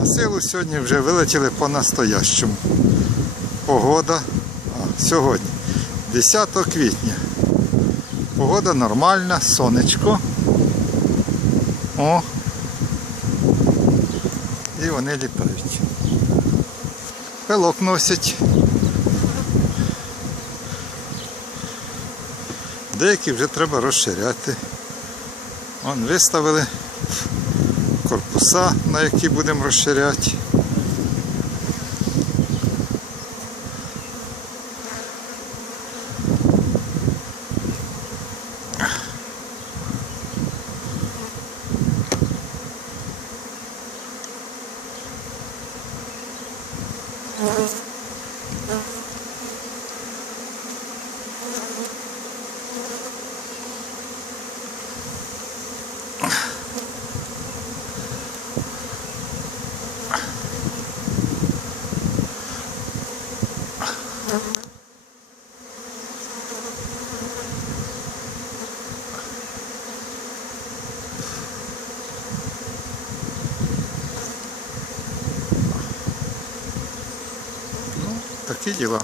На силу сьогодні вже вилетіли по настоящому. Погода а, сьогодні 10 квітня. Погода нормальна, сонечко. О. І вони літають. Пилок носять. Деякі вже треба розширяти. Вон виставили корпуса, на які будемо розширяти. Такі діла.